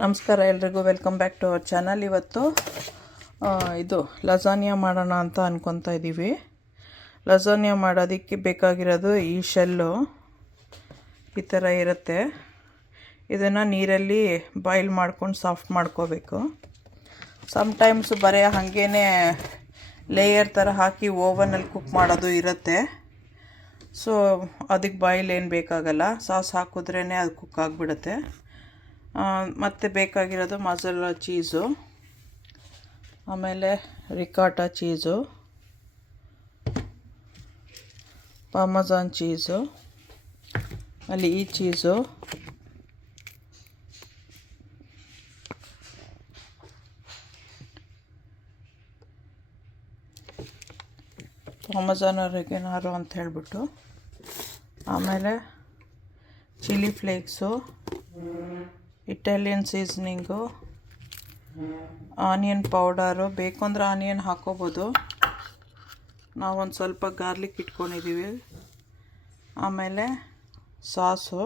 ನಮಸ್ಕಾರ ಎಲ್ರಿಗೂ, welcome back to our channel. ಇವತ್ತು ಇದು ಲಸಾನಿಯಾ ಮಾಡೋಣ ಅಂತ ಅನ್ಕೊತಾ ಇದ್ದೀವಿ. ಲಸಾನಿಯಾ ಮಾಡೋದಕ್ಕೆ ಬೇಕಾಗಿರೋದು ಈ ಶೆಲ್ಲು ಈ ಥರ ಇರುತ್ತೆ. ಇದನ್ನು ನೀರಲ್ಲಿ ಬಾಯ್ಲ್ ಮಾಡ್ಕೊಂಡು ಸಾಫ್ಟ್ ಮಾಡ್ಕೋಬೇಕು. ಸಮ್ಟೈಮ್ಸ್ ಬರೀ ಹಾಗೇ ಲೇಯರ್ ಥರ ಹಾಕಿ ಓವನಲ್ಲಿ ಕುಕ್ ಮಾಡೋದು ಇರುತ್ತೆ. ಸೊ ಅದಕ್ಕೆ ಬಾಯ್ಲ್ ಏನು ಬೇಕಾಗಲ್ಲ, ಸಾಸ್ ಹಾಕಿದ್ರೇ ಅದು ಕುಕ್ ಆಗಿಬಿಡುತ್ತೆ. ಮತ್ತು ಬೇಕಾಗಿರೋದು ಮಸಾಲ ಚೀಸು, ಆಮೇಲೆ ರಿಕಾಟಾ ಚೀಸು, ಪಾರ್ಮೆಸಾನ್ ಚೀಸು, ಅಲ್ಲಿ ಈ ಚೀಸು, ಪಾರ್ಮೆಸಾನ್ ಆರಿಗಾನೋ ಅಂತ ಹೇಳಿಬಿಟ್ಟು, ಆಮೇಲೆ chilli flakes, Italian seasoning, onion powder, ಬೇಕು ಅಂದರೆ ಆನಿಯನ್ ಹಾಕೋಬೋದು. ನಾವೊಂದು ಸ್ವಲ್ಪ ಗಾರ್ಲಿಕ್ ಇಟ್ಕೊಂಡಿದ್ದೀವಿ. ಆಮೇಲೆ ಸಾಸು,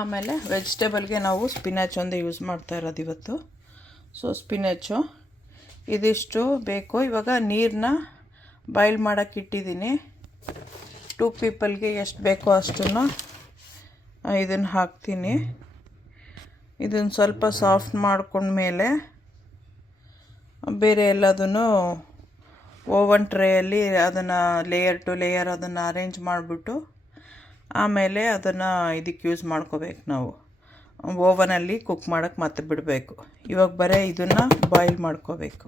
ಆಮೇಲೆ ವೆಜಿಟೇಬಲ್ಗೆ ನಾವು ಸ್ಪಿನಾಚ್ ಒಂದು ಯೂಸ್ ಮಾಡ್ತಾ ಇರೋದು ಇವತ್ತು. ಸೊ ಸ್ಪಿನಾಚು ಇದಿಷ್ಟು ಬೇಕು. ಇವಾಗ ನೀರನ್ನ ಬಾಯ್ಲ್ ಮಾಡೋಕ್ಕೆ ಇಟ್ಟಿದ್ದೀನಿ. 2 ಪೀಪಲ್ಗೆ ಎಷ್ಟು ಬೇಕೋ ಅಷ್ಟನ್ನು ಇದನ್ನು ಹಾಕ್ತೀನಿ. ಇದನ್ನು ಸ್ವಲ್ಪ ಸಾಫ್ಟ್ ಮಾಡ್ಕೊಂಡ್ಮೇಲೆ ಬೇರೆ ಎಲ್ಲದನ್ನು ಓವನ್ ಟ್ರೇಯಲ್ಲಿ ಅದನ್ನು ಲೇಯರ್ ಟು ಲೇಯರ್ ಅದನ್ನು ಅರೇಂಜ್ ಮಾಡಿಬಿಟ್ಟು ಆಮೇಲೆ ಅದನ್ನು ಇದಕ್ಕೆ ಯೂಸ್ ಮಾಡ್ಕೋಬೇಕು. ನಾವು ಓವನಲ್ಲಿ ಕುಕ್ ಮಾಡೋಕ್ಕೆ ಮತ್ತೆ ಬಿಡಬೇಕು. ಇವಾಗ ಬರೀ ಇದನ್ನು ಬಾಯ್ಲ್ ಮಾಡ್ಕೋಬೇಕು.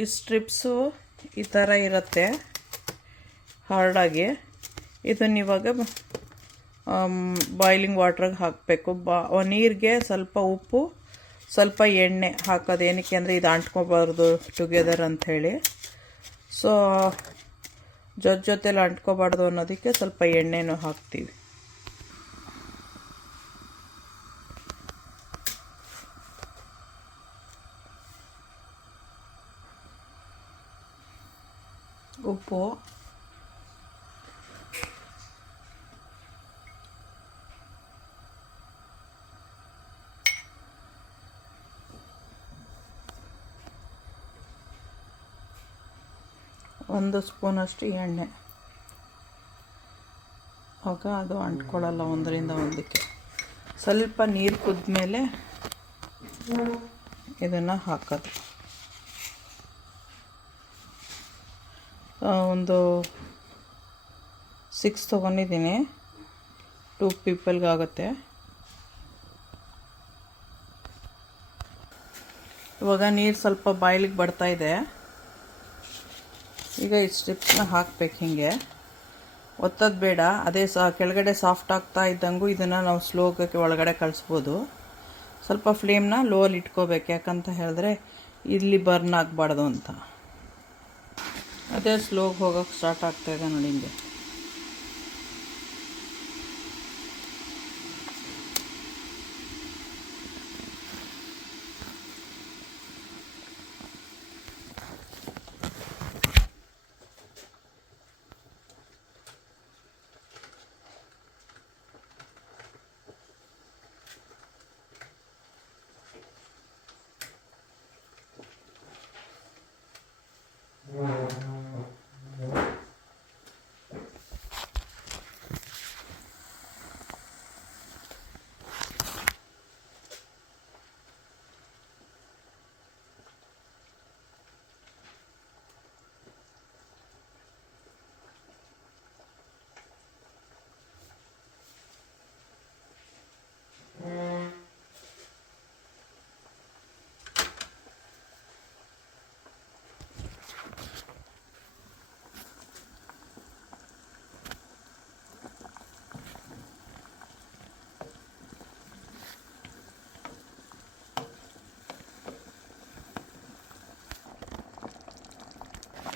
ಈ ಸ್ಟ್ರಿಪ್ಸು ಈ ಥರ ಇರುತ್ತೆ ಹಾರ್ಡಾಗಿ. ಇದನ್ನು ಇವಾಗ ಬಾಯ್ಲಿಂಗ್ ವಾಟ್ರಿಗೆ ಹಾಕಬೇಕು. ನೀರಿಗೆ ಸ್ವಲ್ಪ ಉಪ್ಪು, ಸ್ವಲ್ಪ ಎಣ್ಣೆ ಹಾಕೋದು. ಏನಕ್ಕೆ ಅಂದರೆ ಇದು ಅಂಟ್ಕೋಬಾರ್ದು ಟುಗೆದರ್ ಅಂಥೇಳಿ. ಸೊ ಜೊತೆಲಿ ಅಂಟ್ಕೋಬಾರ್ದು ಅನ್ನೋದಕ್ಕೆ ಸ್ವಲ್ಪ ಎಣ್ಣೆನೂ ಹಾಕ್ತೀವಿ. ಉಪ್ಪು, ಒಂದು ಸ್ಪೂನಷ್ಟು ಎಣ್ಣೆ. ಆಗ ಅದು ಅಂಟ್ಕೊಳ್ಳಲ್ಲ ಒಂದರಿಂದ ಒಂದಕ್ಕೆ. ಸ್ವಲ್ಪ ನೀರು ಕುದ್ಮೇಲೆ ಇದನ್ನು ಹಾಕೋದು. ಒಂದು 6 ತೊಗೊಂಡಿದ್ದೀನಿ. 2 ಪೀಪಲ್ಗಾಗುತ್ತೆ. ಇವಾಗ ನೀರು ಸ್ವಲ್ಪ ಬಾಯ್ಲಿಗೆ ಬರ್ತಾಯಿದೆ. ಈಗ ಈ ಸ್ಟ್ರಿಪ್ಸ್ನ ಹಾಕ್ಬೇಕು. ಹೀಗೆ ಒತ್ತೋದು ಬೇಡ. ಅದೇ ಕೆಳಗಡೆ ಸಾಫ್ಟ್ ಆಗ್ತಾ ಇದ್ದಂಗೂ ಇದನ್ನು ನಾವು ಸ್ಲೋಗೆ ಒಳಗಡೆ ಕಳಿಸ್ಬೋದು. ಸ್ವಲ್ಪ ಫ್ಲೇಮ್ನ ಲೋಲ್ಲಿ ಇಟ್ಕೋಬೇಕು. ಯಾಕಂತ ಹೇಳಿದ್ರೆ ಇಲ್ಲಿ ಬರ್ನ್ ಆಗಬಾರ್ದು ಅಂತ. ಅದೇ ಸ್ಲೋಗೆ ಹೋಗೋಕ್ಕೆ ಸ್ಟಾರ್ಟ್ ಆಗ್ತಾಯಿದೆ ನೋಡಿ. ಹಿಂಗೆ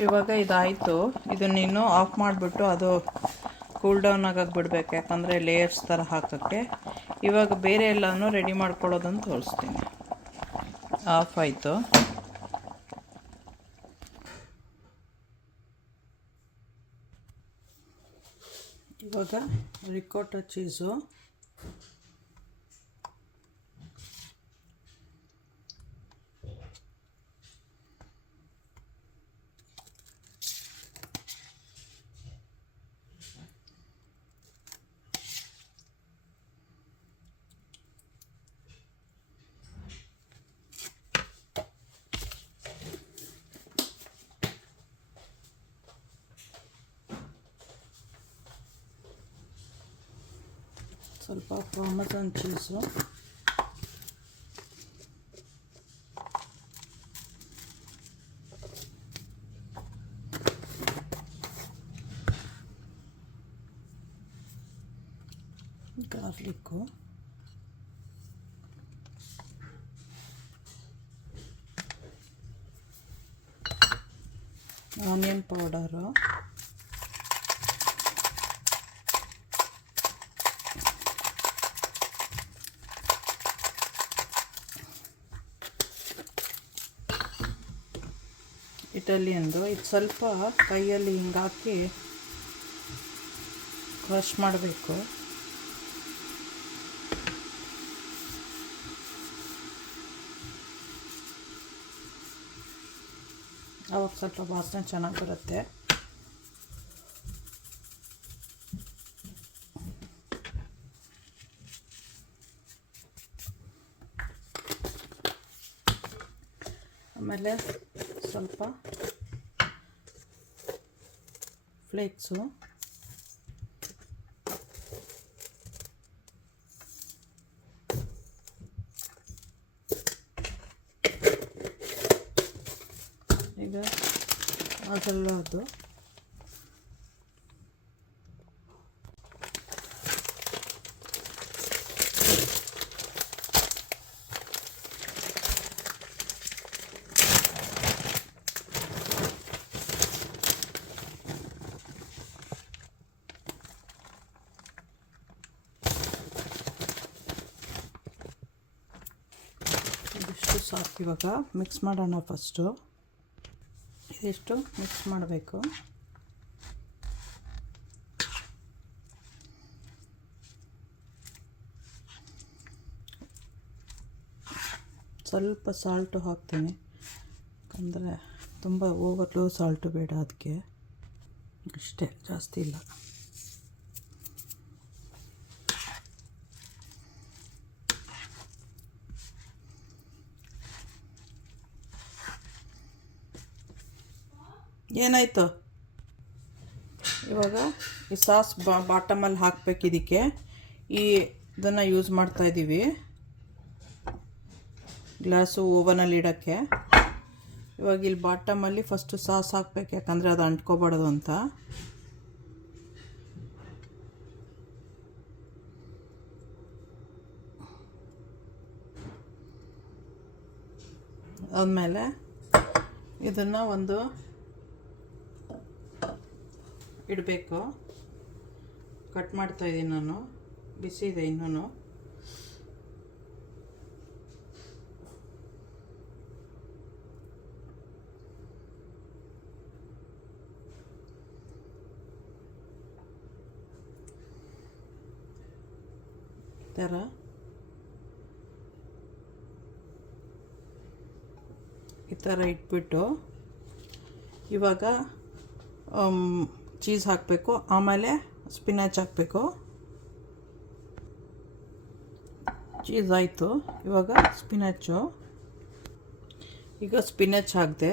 ಇವಾಗ ಇದಾಯಿತು. ಇದನ್ನಿನ್ನೂ ಆಫ್ ಮಾಡಿಬಿಟ್ಟು ಅದು ಕೂಲ್ ಡೌನ್ ಆಗೋಕ್ಕೆ ಬಿಡಬೇಕು. ಯಾಕಂದರೆ ಲೇಯರ್ಸ್ ಥರ ಹಾಕೋಕ್ಕೆ. ಇವಾಗ ಬೇರೆ ಎಲ್ಲನೂ ರೆಡಿ ಮಾಡ್ಕೊಳ್ಳೋದನ್ನು ತೋರಿಸ್ತೀನಿ. ಆಫ್ ಆಯಿತು. ಇವಾಗ ರಿಕೋಟಾ ಚೀಸು, ಸ್ವಲ್ಪ Parmesan cheese, garlic, onion powder, ಇಟಾಲಿಯನ್ದು. ಇದು ಸ್ವಲ್ಪ ಕೈಯಲ್ಲಿ ಹಿಂಗೆ ಹಾಕಿ ಕ್ರಷ್ ಮಾಡಬೇಕು. ಅವಾಗ ಸ್ವಲ್ಪ ವಾಸನೆ ಚೆನ್ನಾಗಿ ಬರುತ್ತೆ. ಆಮೇಲೆ ಸ್ವಲ್ಪ ಫ್ಲೇಕ್ಸು, ಈಗ ಅದೆಲ್ಲ ಅದು ಇದಿಷ್ಟು ಸಾಕು. ಇವಾಗ ಮಿಕ್ಸ್ ಮಾಡೋಣ. ಫಸ್ಟು ಇದಿಷ್ಟು ಮಿಕ್ಸ್ ಮಾಡಬೇಕು. ಸ್ವಲ್ಪ ಸಾಲ್ಟು ಹಾಕ್ತೀನಿ, ಯಾಕಂದರೆ ತುಂಬ ಓವರ್ಲು ಸಾಲ್ಟು ಬೇಡ, ಅದಕ್ಕೆ ಅಷ್ಟೇ, ಜಾಸ್ತಿ ಇಲ್ಲ. ಏನಾಯಿತು? ಇವಾಗ ಈ ಸಾಸ್ ಬಾಟಮಲ್ಲಿ ಹಾಕಬೇಕು. ಇದಕ್ಕೆ ಇದನ್ನು ಯೂಸ್ ಮಾಡ್ತಾಯಿದ್ದೀವಿ, ಗ್ಲಾಸು ಓವನಲ್ಲಿ ಇಡೋಕ್ಕೆ. ಇವಾಗ ಇಲ್ಲಿ ಬಾಟಮಲ್ಲಿ ಫಸ್ಟು ಸಾಸ್ ಹಾಕ್ಬೇಕು, ಯಾಕಂದರೆ ಅದು ಅಂಟ್ಕೋಬಾರ್ದು ಅಂತ. ಆದಮೇಲೆ ಇದನ್ನು ಒಂದು ಇಡಬೇಕು. ಕಟ್ ಮಾಡ್ತಾಯಿದ್ದೀನಿ ನಾನು, ಬಿಸಿ ಇದೆ ಇನ್ನೂ. ಥರ ಈ ಥರ ಇಟ್ಬಿಟ್ಟು ಇವಾಗ ಚೀಸ್ ಹಾಕಬೇಕು, ಆಮೇಲೆ ಸ್ಪಿನಾಚ್ ಹಾಕಬೇಕು. ಚೀಸ್ ಆಯಿತು, ಇವಾಗ ಸ್ಪಿನಾಚು. ಈಗ ಸ್ಪಿನಾಚ್ ಹಾಕಿದೆ.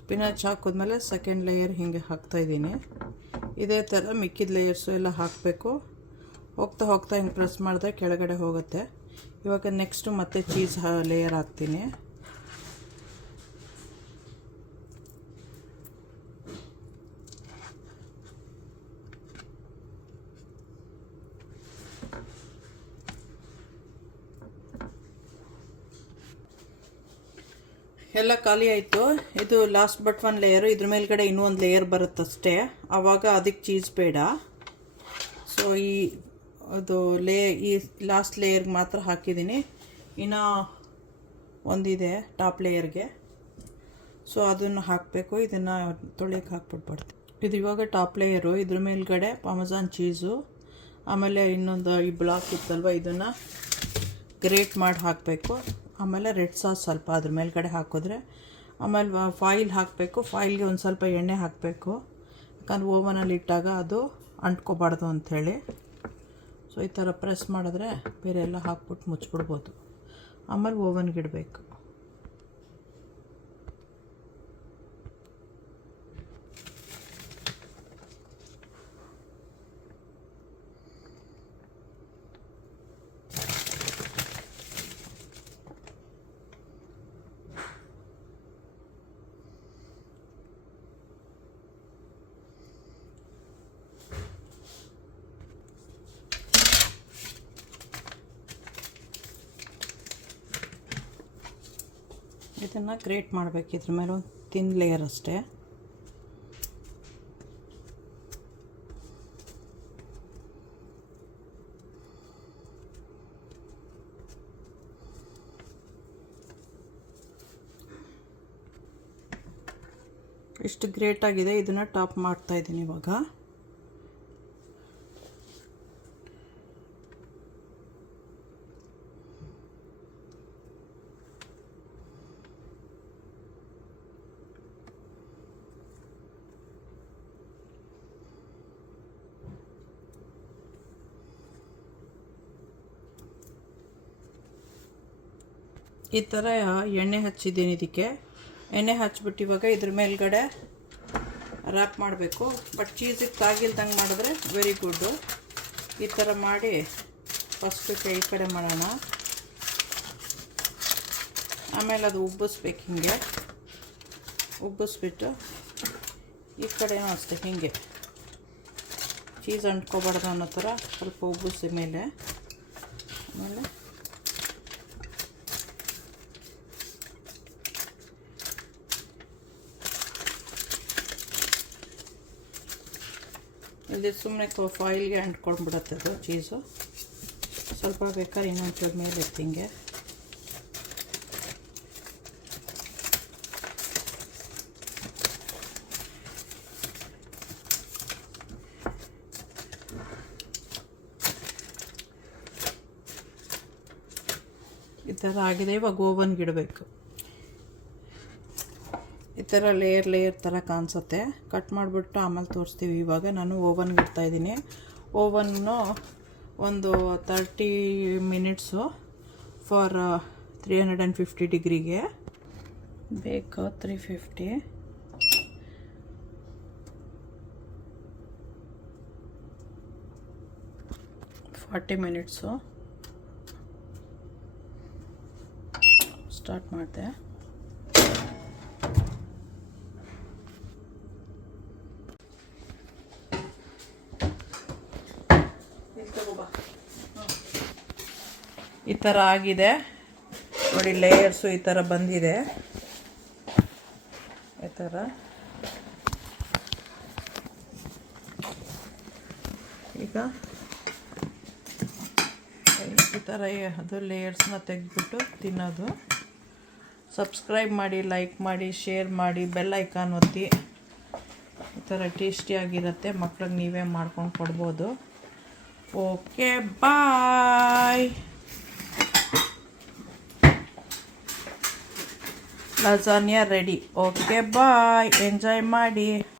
ಸ್ಪಿನಾಚ್ ಹಾಕಿದ್ಮೇಲೆ ಸೆಕೆಂಡ್ ಲೇಯರ್ ಹೀಗೆ ಹಾಕ್ತಾಯಿದ್ದೀನಿ. ಇದೇ ಥರ ಮಿಕ್ಕಿದ ಲೇಯರ್ಸು ಎಲ್ಲ ಹಾಕಬೇಕು. ಹೋಗ್ತಾ ಹೋಗ್ತಾ ಹಿಂಗೆ ಪ್ರೆಸ್ ಮಾಡಿದ್ರೆ ಕೆಳಗಡೆ ಹೋಗುತ್ತೆ. ಇವಾಗ ನೆಕ್ಸ್ಟು ಮತ್ತೆ ಚೀಸ್ ಲೇಯರ್ ಹಾಕ್ತೀನಿ. ಎಲ್ಲ ಖಾಲಿ ಆಯಿತು. ಇದು ಲಾಸ್ಟ್ ಬಟ್ ಒನ್ ಲೇಯರು. ಇದ್ರ ಮೇಲ್ಗಡೆ ಇನ್ನೂ ಒಂದು ಲೇಯರ್ ಬರುತ್ತಷ್ಟೇ, ಆವಾಗ ಅದಕ್ಕೆ ಚೀಸ್ ಬೇಡ. ಸೊ ಈ ಲಾಸ್ಟ್ ಲೇಯರ್ಗೆ ಮಾತ್ರ ಹಾಕಿದ್ದೀನಿ. ಇನ್ನು ಒಂದಿದೆ ಟಾಪ್ ಲೇಯರ್ಗೆ, ಸೊ ಅದನ್ನು ಹಾಕಬೇಕು. ಇದನ್ನು ತೊಳೆಯೋಕ್ಕೆ ಹಾಕ್ಬಿಟ್ಟು ಇದು ಇವಾಗ ಟಾಪ್ ಲೇಯರು. ಇದ್ರ ಮೇಲ್ಗಡೆ ಪಾಮಜಾನ್ ಚೀಸು, ಆಮೇಲೆ ಇನ್ನೊಂದು ಈ ಬ್ಲಾಕ್ ಇತ್ತಲ್ವ ಇದನ್ನು ಗ್ರೇಟ್ ಮಾಡಿ ಹಾಕಬೇಕು. ಆಮೇಲೆ ರೆಡ್ ಸಾಸ್ ಸ್ವಲ್ಪ ಅದ್ರ ಮೇಲ್ಗಡೆ ಹಾಕಿದ್ರೆ, ಆಮೇಲೆ ಫಾಯಿಲ್ ಹಾಕಬೇಕು. ಫಾಯಿಲ್ಗೆ ಒಂದು ಸ್ವಲ್ಪ ಎಣ್ಣೆ ಹಾಕಬೇಕು, ಯಾಕಂದ್ರೆ ಓವನಲ್ಲಿ ಇಟ್ಟಾಗ ಅದು ಅಂಟ್ಕೋಬಾರ್ದು ಅಂಥೇಳಿ. ಸೊ ಈ ಥರ ಪ್ರೆಸ್ ಮಾಡಿದ್ರೆ ಬೇರೆ ಎಲ್ಲ ಹಾಕ್ಬಿಟ್ಟು ಮುಚ್ಚಿಬಿಡ್ಬೋದು. ಆಮೇಲೆ ಓವನ್ಗೆ ಇಡಬೇಕು. ಇದನ್ನು ಗ್ರೇಟ್ ಮಾಡಬೇಕು. ಇದ್ರ ಮೇಲೆ ಒಂದು ತಿನ್ ಲೇಯರ್ ಅಷ್ಟೇ. ಇಷ್ಟು ಗ್ರೇಟ್ ಆಗಿದೆ. ಇದನ್ನು ಟಾಪ್ ಮಾಡ್ತಾಯಿದ್ದೀನಿ ಇವಾಗ. ಈ ಥರ ಎಣ್ಣೆ ಹಚ್ಚಿದ್ದೀನಿ. ಇದಕ್ಕೆ ಎಣ್ಣೆ ಹಚ್ಬಿಟ್ಟು ಇವಾಗ ಇದ್ರ ಮೇಲ್ಗಡೆ ರ್ಯಾಪ್ ಮಾಡಬೇಕು. ಬಟ್ ಚೀಸಿಗೆ ತಾಗಿಲ್ದಂಗೆ ಮಾಡಿದ್ರೆ ವೆರಿ ಗುಡ್ಡು. ಈ ಥರ ಮಾಡಿ ಫಸ್ಟು ಈ ಕಡೆ ಮಾಡೋಣ. ಆಮೇಲೆ ಅದು ಉಬ್ಬಿಸ್ಬೇಕು. ಹಿಂಗೆ ಉಬ್ಬಿಸ್ಬಿಟ್ಟು ಈ ಕಡೆನೂ ಅಷ್ಟೇ ಹೀಗೆ ಚೀಸ್ ಅಂಟ್ಕೊಬಾರ್ದು ಅನ್ನೋ ಥರ ಸ್ವಲ್ಪ ಉಬ್ಬಿಸಿ ಮೇಲೆ. ಆಮೇಲೆ ಇದು ಸುಮ್ಮನೆ ಫಾಯಿಲ್ಗೆ ಅಂಟ್ಕೊಂಡ್ಬಿಡುತ್ತೆ ಅದು ಚೀಸು. ಸ್ವಲ್ಪ ಬೇಕಾದ್ರೆ ಇನ್ನೊಂಚೂರು ಮೇಲೆ ಇತ್ತು ಹಿಂಗೆ. ಈ ಥರ ಆಗಿದೆ. ಇವಾಗ ಓವನ್ಗೆ ಇಡಬೇಕು. ಈ ಥರ ಲೇಯರ್ ಥರ ಕಾಣಿಸುತ್ತೆ. ಕಟ್ ಮಾಡಿಬಿಟ್ಟು ಆಮೇಲೆ ತೋರಿಸ್ತೀವಿ. ಇವಾಗ ನಾನು ಓವನ್ಗೆ ಇಡ್ತಾಯಿದ್ದೀನಿ. ಓವನ್ನು ಒಂದು 30 ಮಿನಿಟ್ಸು ಫಾರ್ 350 ಡಿಗ್ರಿಗೆ ಬೇಕು. 350 40 ಮಿನಿಟ್ಸು ಸ್ಟಾರ್ಟ್ ಮಾಡಿದೆ. ಈ ಥರ ಆಗಿದೆ ನೋಡಿ. ಲೇಯರ್ಸು ಈ ಥರ ಬಂದಿದೆ. ಈ ಥರ ಈಗ ಈ ಥರ ಅದು ಲೇಯರ್ಸ್ನ ತೆಗೆದ್ಬಿಟ್ಟು ತಿನ್ನೋದು. ಸಬ್ಸ್ಕ್ರೈಬ್ ಮಾಡಿ, ಲೈಕ್ ಮಾಡಿ, ಶೇರ್ ಮಾಡಿ, ಬೆಲ್ ಐಕಾನ್ ಒತ್ತಿ. ಈ ಥರ ಟೇಸ್ಟಿಯಾಗಿರುತ್ತೆ. ಮಕ್ಳಿಗೆ ನೀವೇ ಮಾಡ್ಕೊಂಡು ಕೊಡ್ಬೋದು. ಓಕೆ, ಬಾಯ್. ಲಸಾನ್ಯಾ ರೆಡಿ. ಓಕೆ, ಬಾಯ್. ಎಂಜಾಯ್ ಮಾಡಿ.